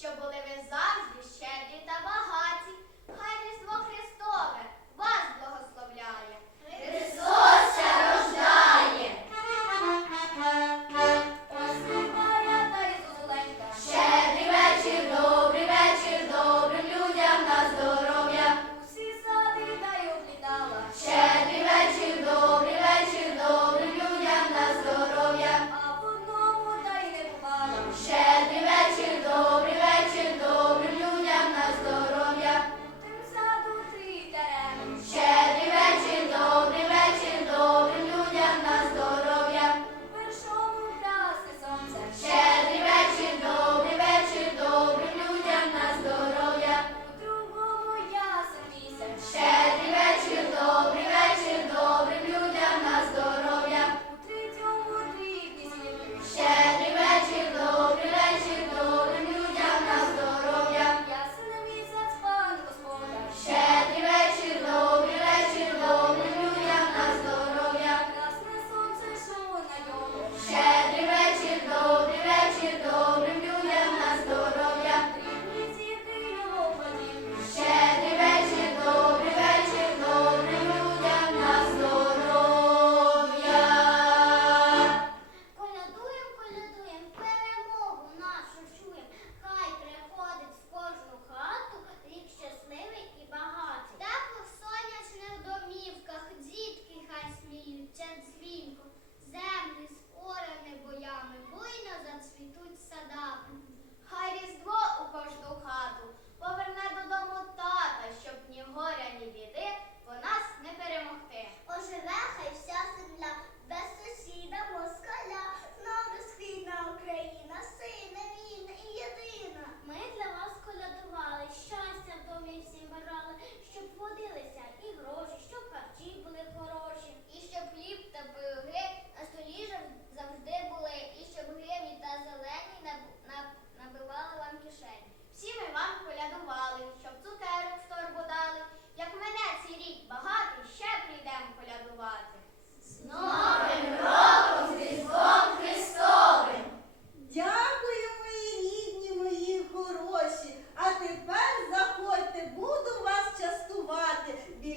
що були ви завжди щедрі та багаті.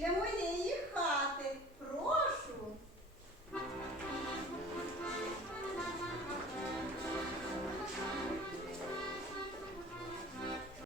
que muy